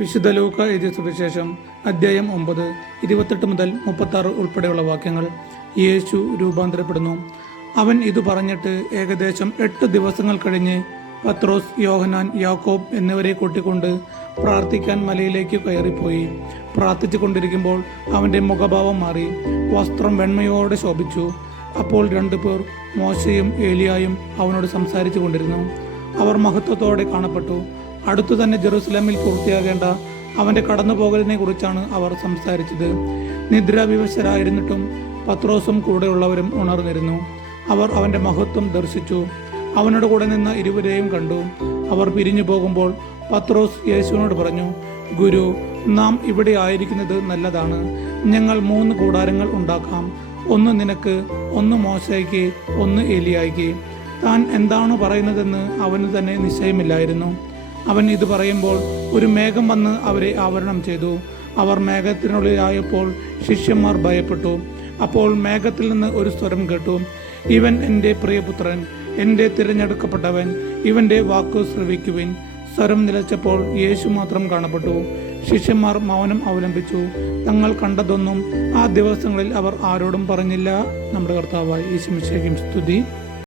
വിശുദ്ധ ലൂക്ക എഴുതിയ സുവിശേഷം അധ്യായം 9 28 മുതൽ 36 ഉൾപ്പെടെയുള്ള വാക്യങ്ങൾ. യേശു രൂപാന്തരപ്പെടുന്നു. അവൻ ഇത് പറഞ്ഞിട്ട് ഏകദേശം 8 ദിവസങ്ങൾ കഴിഞ്ഞ് പത്രോസ്, യോഹന്നാൻ, യാക്കോബ് എന്നിവരെ കൂട്ടിക്കൊണ്ട് പ്രാർത്ഥിക്കാൻ മലയിലേക്ക് കയറിപ്പോയി. പ്രാർത്ഥിച്ചു കൊണ്ടിരിക്കുമ്പോൾ അവൻ്റെ മുഖഭാവം മാറി, വസ്ത്രം വെണ്മയോടെ ശോഭിച്ചു. അപ്പോൾ 2 പേർ, മോശയും ഏലിയായും അവനോട് സംസാരിച്ചു കൊണ്ടിരുന്നു. അവർ മഹത്വത്തോടെ കാണപ്പെട്ടു. അടുത്തു തന്നെ ജെറുസലേമിൽ പൂർത്തിയാകേണ്ട അവൻ്റെ കടന്നുപോകലിനെ കുറിച്ചാണ് അവർ സംസാരിച്ചത്. നിദ്രാവിവശരായിരുന്നിട്ടും പത്രോസും കൂടെയുള്ളവരും ഉണർന്നിരുന്നു. അവർ അവൻ്റെ മഹത്വം ദർശിച്ചു. അവനോട് കൂടെ നിന്ന ഇരുവരെയും കണ്ടു. അവർ പിരിഞ്ഞു പോകുമ്പോൾ പത്രോസ് യേശുവിനോട് പറഞ്ഞു, ഗുരു, നാം ഇവിടെ ആയിരിക്കുന്നത് നല്ലതാണ്. ഞങ്ങൾ 3 കൂടാരങ്ങൾ ഉണ്ടാക്കാം. ഒന്ന് നിനക്ക്, ഒന്ന് മോശയ്ക്ക്, ഒന്ന് ഏലിയായ്ക്ക്. താൻ എന്താണ് പറയുന്നതെന്ന് അവന് തന്നെ നിശ്ചയമില്ലായിരുന്നു. അവൻ ഇത് പറയുമ്പോൾ ഒരു മേഘം വന്ന് അവരെ ആവരണം ചെയ്തു. അവർ മേഘത്തിനുള്ളിലായപ്പോൾ ശിഷ്യന്മാർ ഭയപ്പെട്ടു. അപ്പോൾ മേഘത്തിൽ നിന്ന് ഒരു സ്വരം കേട്ടു, ഇവൻ എൻ്റെ പ്രിയപുത്രൻ, എൻ്റെ തിരഞ്ഞെടുക്കപ്പെട്ടവൻ, ഇവൻ്റെ വാക്കു ശ്രവിക്കുവിൻ. സ്വരം നിലച്ചപ്പോൾ യേശു മാത്രം കാണപ്പെട്ടു. ശിഷ്യന്മാർ മൗനം അവലംബിച്ചു. തങ്ങൾ കണ്ടതൊന്നും ആ ദിവസങ്ങളിൽ അവർ ആരോടും പറഞ്ഞില്ല. നമ്മുടെ കർത്താവായ യേശു മിശിഹായ്ക്ക് സ്തുതി.